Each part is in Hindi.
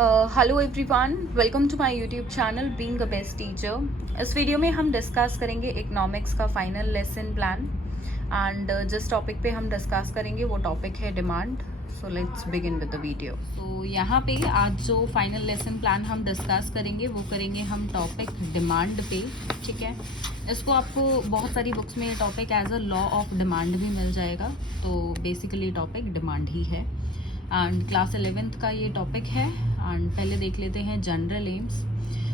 Hello everyone, welcome to my YouTube channel being a best teacher. इस वीडियो में हम डिस्कस करेंगे इकोनॉमिक्स का फाइनल लेसन प्लान एंड जिस टॉपिक पे हम डिस्कस करेंगे वो टॉपिक है demand. So let's begin with the video. तो यहाँ पे आज जो फाइनल लेसन प्लान हम डिस्कस करेंगे वो करेंगे हम टॉपिक डिमांड पे। ठीक है, इसको आपको बहुत सारी बुक्स में topic as a law of demand भी मिल जाएगा। तो बेसिकली टॉपिक डिमांड ही है एंड क्लास 11th का ये टॉपिक है। एंड पहले देख लेते हैं जनरल एम्स।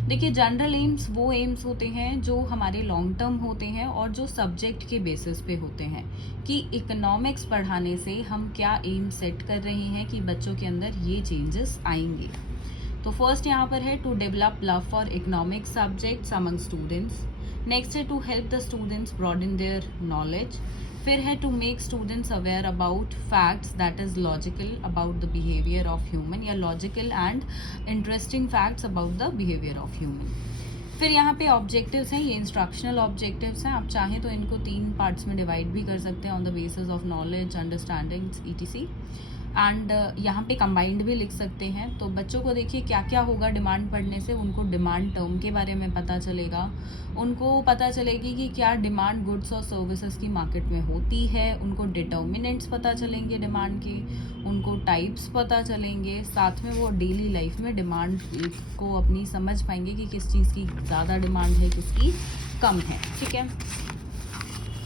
देखिए, जनरल एम्स वो एम्स होते हैं जो हमारे लॉन्ग टर्म होते हैं और जो सब्जेक्ट के बेसिस पे होते हैं कि इकोनॉमिक्स पढ़ाने से हम क्या एम सेट कर रहे हैं कि बच्चों के अंदर ये चेंजेस आएंगे। तो फर्स्ट यहाँ पर है to develop love for economics subjects among students. Next है to help the students broaden their knowledge. फिर है to make students aware about facts that is logical about the behaviour of human, या logical and interesting facts about the behaviour of human. फिर यहाँ पे ऑब्जेक्टिव्स हैं, ये इंस्ट्रक्शनल ऑब्जेक्टिव्स हैं। आप चाहें तो इनको 3 पार्ट्स में डिवाइड भी कर सकते हैं on the basis of knowledge, understanding, etc. And यहाँ पे कंबाइंड भी लिख सकते हैं। तो बच्चों को देखिए क्या क्या होगा डिमांड पढ़ने से। उनको डिमांड टर्म के बारे में पता चलेगा, उनको पता चलेगी कि क्या डिमांड गुड्स और सर्विसेज की मार्केट में होती है, उनको डिटर्मिनेंट्स पता चलेंगे डिमांड के, उनको टाइप्स पता चलेंगे, साथ में वो डेली लाइफ में डिमांड को अपनी समझ पाएंगे कि किस चीज़ की ज़्यादा डिमांड है, किसकी कम है। ठीक है,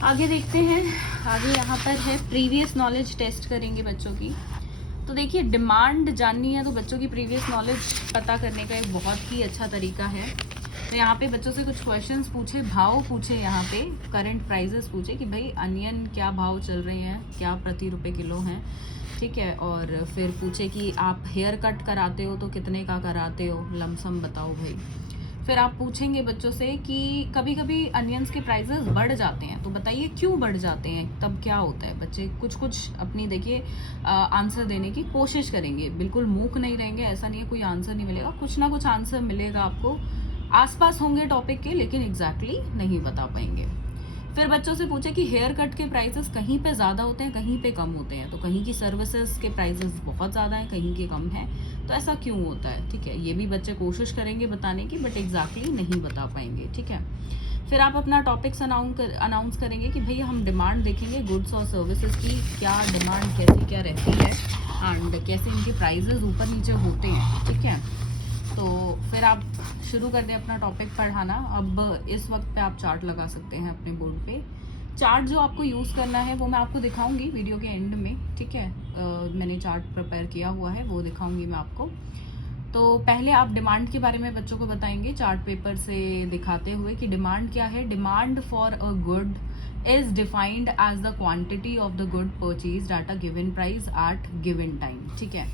आगे देखते हैं। आगे यहाँ पर है प्रीवियस नॉलेज टेस्ट करेंगे बच्चों की। तो देखिए, डिमांड जाननी है तो बच्चों की प्रीवियस नॉलेज पता करने का एक बहुत ही अच्छा तरीका है। तो यहाँ पे बच्चों से कुछ क्वेश्चंस पूछे, भाव पूछे, यहाँ पे करंट प्राइजेस पूछे कि भाई अनियन क्या भाव चल रहे हैं, क्या प्रति रुपए किलो हैं। ठीक है, और फिर पूछे कि आप हेयर कट कराते हो तो कितने का कराते हो, लमसम बताओ भाई। फिर आप पूछेंगे बच्चों से कि कभी कभी अनियंस के प्राइसेस बढ़ जाते हैं, तो बताइए क्यों बढ़ जाते हैं, तब क्या होता है। बच्चे कुछ कुछ अपनी देखिए आंसर देने की कोशिश करेंगे, बिल्कुल मूक नहीं रहेंगे, ऐसा नहीं है कोई आंसर नहीं मिलेगा, कुछ ना कुछ आंसर मिलेगा आपको, आसपास होंगे टॉपिक के लेकिन एग्जैक्टली नहीं बता पाएंगे। फिर बच्चों से पूछे कि हेयर कट के प्राइसेस कहीं पे ज़्यादा होते हैं, कहीं पे कम होते हैं। तो कहीं की सर्विसेज के प्राइसेस बहुत ज़्यादा हैं, कहीं के कम हैं, तो ऐसा क्यों होता है। ठीक है, ये भी बच्चे कोशिश करेंगे बताने की, बट एग्जैक्टली नहीं बता पाएंगे। ठीक है, फिर आप अपना टॉपिक्स अनाउंस करेंगे कि भैया हम डिमांड देखेंगे गुड्स और सर्विसेज की, क्या डिमांड कैसी क्या रहती है एंड कैसे इनके प्राइजेज ऊपर नीचे होते हैं। ठीक है, तो फिर आप शुरू कर दें अपना टॉपिक पढ़ाना। अब इस वक्त पे आप चार्ट लगा सकते हैं अपने बोर्ड पे। चार्ट जो आपको यूज़ करना है वो मैं आपको दिखाऊंगी वीडियो के एंड में। ठीक है, मैंने चार्ट प्रिपेयर किया हुआ है, वो दिखाऊंगी मैं आपको। तो पहले आप डिमांड के बारे में बच्चों को बताएंगे चार्ट पेपर से दिखाते हुए कि डिमांड क्या है। Demand for a good is defined as the quantity of the good purchased at a given price at given time। ठीक है,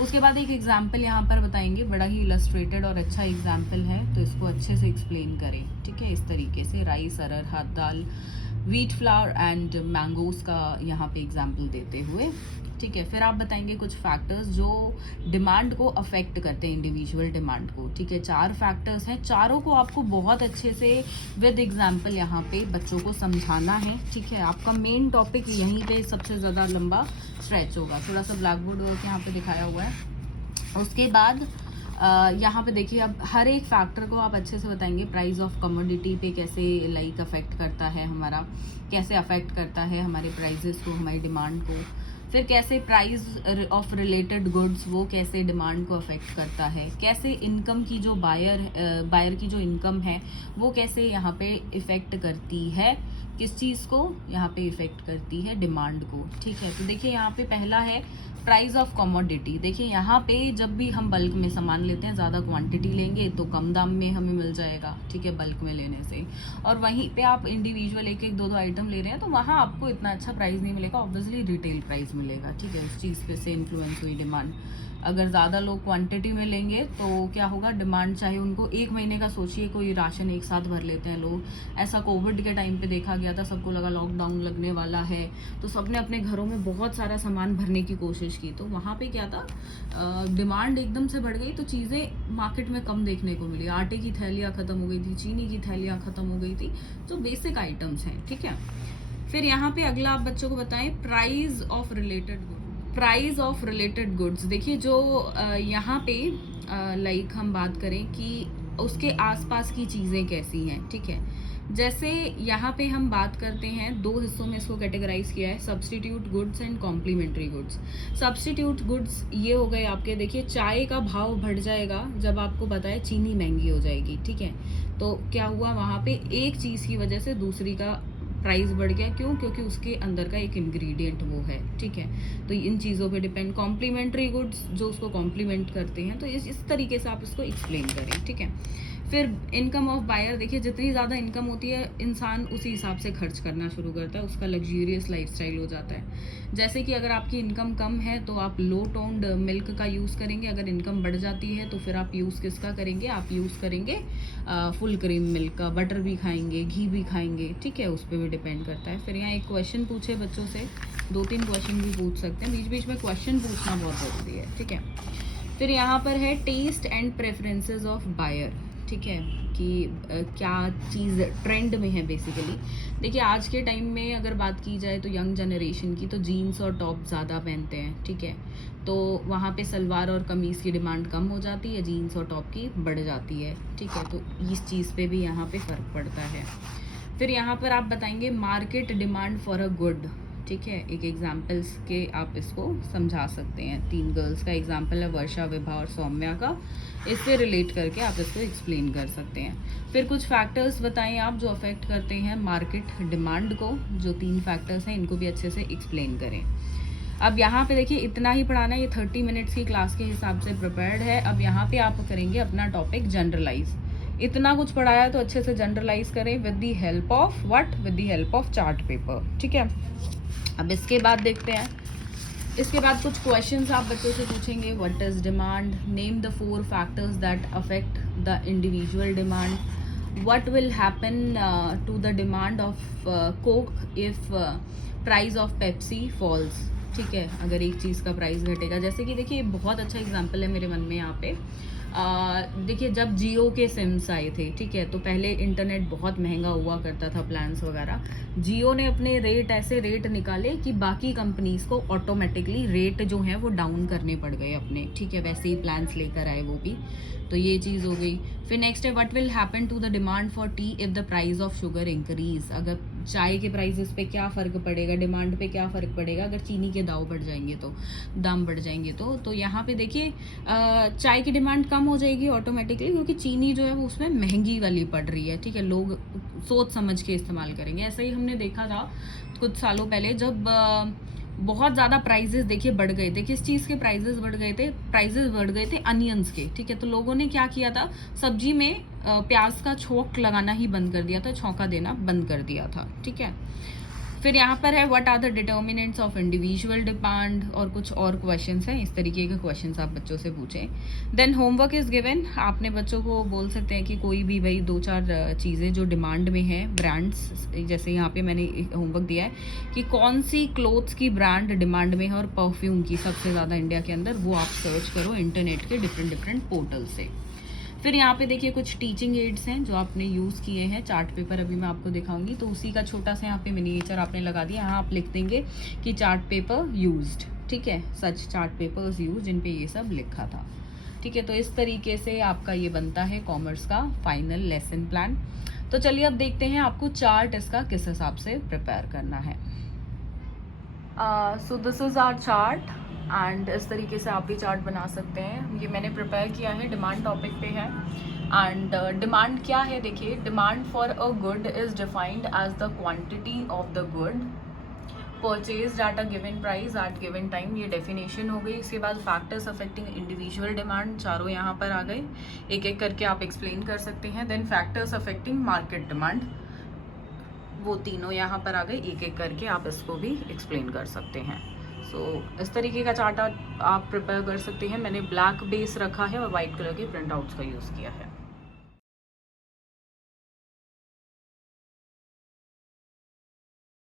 उसके बाद एक एग्जाम्पल यहाँ पर बताएंगे, बड़ा ही इलस्ट्रेटेड और अच्छा एग्जाम्पल है, तो इसको अच्छे से एक्सप्लेन करें। ठीक है, इस तरीके से rice, arhar, her dal, wheat flour and mangoes का यहाँ पे एग्जाम्पल देते हुए। ठीक है, फिर आप बताएंगे कुछ फैक्टर्स जो डिमांड को अफेक्ट करते हैं, इंडिविजुअल डिमांड को। ठीक है, 4 फैक्टर्स हैं, चारों को आपको बहुत अच्छे से विद एग्जाम्पल यहाँ पे बच्चों को समझाना है। ठीक है, आपका मेन टॉपिक यहीं पे सबसे ज़्यादा लंबा स्ट्रेच होगा। थोड़ा सा ब्लैक बोर्ड वर्क यहाँ पे दिखाया हुआ है। उसके बाद यहाँ पे देखिए, अब हर एक फैक्टर को आप अच्छे से बताएंगे। प्राइस ऑफ कमोडिटी पे कैसे लाइक अफेक्ट करता है हमारा, कैसे अफेक्ट करता है हमारे प्राइजेस को, हमारी डिमांड को। फिर कैसे प्राइस ऑफ रिलेटेड गुड्स वो कैसे डिमांड को अफेक्ट करता है, कैसे इनकम की जो बायर की जो इनकम है वो कैसे यहाँ पे इफ़ेक्ट करती है, किस चीज़ को यहाँ पे इफ़ेक्ट करती है, डिमांड को। ठीक है, तो देखिए यहाँ पे पहला है प्राइस ऑफ कमोडिटी। देखिए यहाँ पे जब भी हम बल्क में सामान लेते हैं, ज़्यादा क्वांटिटी लेंगे तो कम दाम में हमें मिल जाएगा। ठीक है, बल्क में लेने से। और वहीं पे आप इंडिविजुअल एक एक 2-2 आइटम ले रहे हैं तो वहाँ आपको इतना अच्छा प्राइस नहीं मिलेगा, ऑब्वियसली रिटेल प्राइस मिलेगा। ठीक है, उस चीज़ पे से इन्फ्लुएंस हुई डिमांड। अगर ज़्यादा लोग क्वांटिटी में लेंगे तो क्या होगा, डिमांड चाहे उनको 1 महीने का, सोचिए कोई राशन एक साथ भर लेते हैं लोग, ऐसा कोविड के टाइम पे देखा गया था, सबको लगा लॉकडाउन लगने वाला है तो सबने अपने घरों में बहुत सारा सामान भरने की कोशिश की। तो वहाँ पे क्या था, डिमांड एकदम से बढ़ गई तो चीज़ें मार्केट में कम देखने को मिली। आटे की थैलियाँ ख़त्म हो गई थी, चीनी की थैलियाँ ख़त्म हो गई थी, जो बेसिक आइटम्स हैं। ठीक है, फिर यहाँ पे अगला आप बच्चों को बताएं price of related good. Price of related goods, देखिए जो यहाँ पे लाइक हम बात करें कि उसके आसपास की चीज़ें कैसी हैं, ठीक है। जैसे यहाँ पे हम बात करते हैं, दो हिस्सों में इसको कैटेगराइज किया है, substitute goods and complementary goods. Substitute goods ये हो गए आपके, देखिए चाय का भाव बढ़ जाएगा जब आपको पता है चीनी महंगी हो जाएगी, ठीक है। तो क्या हुआ, वहाँ पे एक चीज़ की वजह से दूसरी का प्राइस बढ़ गया, क्यों? क्योंकि उसके अंदर का एक इंग्रेडिएंट वो है, ठीक है। तो इन चीज़ों पे डिपेंड, कॉम्प्लीमेंट्री गुड्स जो उसको कॉम्प्लीमेंट करते हैं, तो इस तरीके से आप इसको एक्सप्लेन करें, ठीक है। फिर इनकम ऑफ बायर, देखिए जितनी ज़्यादा इनकम होती है इंसान उसी हिसाब से खर्च करना शुरू करता है, उसका लग्जूरियस लाइफस्टाइल हो जाता है। जैसे कि अगर आपकी इनकम कम है तो आप लो टोन्ड मिल्क का यूज़ करेंगे, अगर इनकम बढ़ जाती है तो फिर आप यूज़ किसका करेंगे, आप यूज़ करेंगे फुल क्रीम मिल्क का, बटर भी खाएंगे, घी भी खाएंगे, ठीक है, उस पर भी डिपेंड करता है। फिर यहाँ एक क्वेश्चन पूछे बच्चों से, 2-3 क्वेश्चन भी पूछ सकते हैं, बीच बीच में क्वेश्चन पूछना बहुत ज़रूरी है, ठीक है। फिर यहाँ पर है taste and preferences of buyer, ठीक है, कि क्या चीज़ ट्रेंड में है बेसिकली। देखिए आज के टाइम में अगर बात की जाए तो यंग जनरेशन की, तो जीन्स और टॉप ज़्यादा पहनते हैं, ठीक है। तो वहाँ पे सलवार और कमीज़ की डिमांड कम हो जाती है, जीन्स और टॉप की बढ़ जाती है, ठीक है। तो इस चीज़ पे भी यहाँ पे फ़र्क पड़ता है। फिर यहाँ पर आप बताएंगे market demand for a good, ठीक है। एक एग्जाम्पल्स के आप इसको समझा सकते हैं, 3 गर्ल्स का एग्जाम्पल है, वर्षा, विभा और सौम्या का, इससे रिलेट करके आप इसको एक्सप्लेन कर सकते हैं। फिर कुछ फैक्टर्स बताएं आप जो अफेक्ट करते हैं मार्केट डिमांड को, जो 3 फैक्टर्स हैं इनको भी अच्छे से एक्सप्लेन करें। अब यहाँ पे देखिए इतना ही पढ़ाना है, ये 30 मिनट्स की क्लास के हिसाब से प्रिपेयर्ड है। अब यहाँ पे आप करेंगे अपना टॉपिक जनरलाइज, इतना कुछ पढ़ाया तो अच्छे से जनरलाइज करें with the help of what, with the help of chart paper, ठीक है। अब इसके बाद देखते हैं, इसके बाद कुछ क्वेश्चंस आप बच्चों से पूछेंगे। What is demand, name the 4 factors that affect the individual demand, what will happen to the demand of Coke if price of Pepsi falls, ठीक है, अगर एक चीज़ का प्राइस घटेगा। जैसे कि देखिए बहुत अच्छा एग्जाम्पल है मेरे मन में यहाँ पे, देखिए जब जियो के सिम्स आए थे, ठीक है, तो पहले इंटरनेट बहुत महंगा हुआ करता था, प्लान्स वगैरह। जियो ने अपने रेट ऐसे रेट निकाले कि बाकी कंपनीज को ऑटोमेटिकली रेट जो है वो डाउन करने पड़ गए अपने, ठीक है, वैसे ही प्लान्स लेकर आए वो भी। तो ये चीज़ हो गई। फिर नेक्स्ट है what will happen to the demand for tea if the price of sugar increase, अगर चाय के प्राइसेस पे क्या फ़र्क पड़ेगा, डिमांड पे क्या फ़र्क पड़ेगा अगर चीनी के दाम बढ़ जाएंगे तो यहाँ पे देखिए चाय की डिमांड कम हो जाएगी ऑटोमेटिकली, क्योंकि चीनी जो है वो उसमें महंगी वाली पड़ रही है, ठीक है, लोग सोच समझ के इस्तेमाल करेंगे। ऐसा ही हमने देखा था कुछ सालों पहले जब बहुत ज़्यादा प्राइजेस देखिए बढ़ गए थे, किस चीज़ के प्राइजेस बढ़ गए थे अनियंस के, ठीक है। तो लोगों ने क्या किया था, सब्जी में प्याज का छोंक लगाना ही बंद कर दिया था, छौंका देना बंद कर दिया था, ठीक है। फिर यहाँ पर है what are the determinants of individual demand, और कुछ और क्वेश्चंस हैं, इस तरीके के क्वेश्चंस आप बच्चों से पूछें। देन होमवर्क इज़ गिवन, आपने बच्चों को बोल सकते हैं कि कोई भी भाई 2-4 चीज़ें जो डिमांड में है ब्रांड्स, जैसे यहाँ पे मैंने होमवर्क दिया है कि कौन सी क्लोथ्स की ब्रांड डिमांड में है और परफ्यूम की सबसे ज़्यादा इंडिया के अंदर, वो आप सर्च करो इंटरनेट के डिफरेंट पोर्टल से। फिर यहाँ पे देखिए कुछ टीचिंग एड्स हैं जो आपने यूज़ किए हैं, चार्ट पेपर अभी मैं आपको दिखाऊंगी, तो उसी का छोटा सा यहाँ पे मिनिएचर आपने लगा दिया। यहाँ आप लिख देंगे कि चार्ट पेपर यूज्ड, ठीक है, सच चार्ट पेपर्स यूज, जिन पे ये सब लिखा था, ठीक है। तो इस तरीके से आपका ये बनता है कॉमर्स का फाइनल लेसन प्लान। तो चलिए अब देखते हैं आपको चार्ट इसका किस हिसाब से प्रिपेयर करना है। So this is our chart and इस तरीके से आप भी चार्ट बना सकते हैं। ये मैंने प्रिपेयर किया है, डिमांड टॉपिक पे है। एंड डिमांड क्या है, देखिए demand for a good is defined as the quantity of the good purchase at a given price at given time, ये डेफिनेशन हो गई। इसके बाद फैक्टर्स अफेक्टिंग इंडिविजुअल डिमांड, चारों यहाँ पर आ गए, एक एक करके आप एक्सप्लेन कर सकते हैं। Then factors affecting market demand, वो तीनों यहाँ पर आ गए, एक एक करके आप इसको भी एक्सप्लेन कर सकते हैं। इस तरीके का चार्ट आप प्रिपेयर कर सकते हैं। मैंने ब्लैक बेस रखा है और वाइट कलर के प्रिंट आउट्स का यूज़ किया है।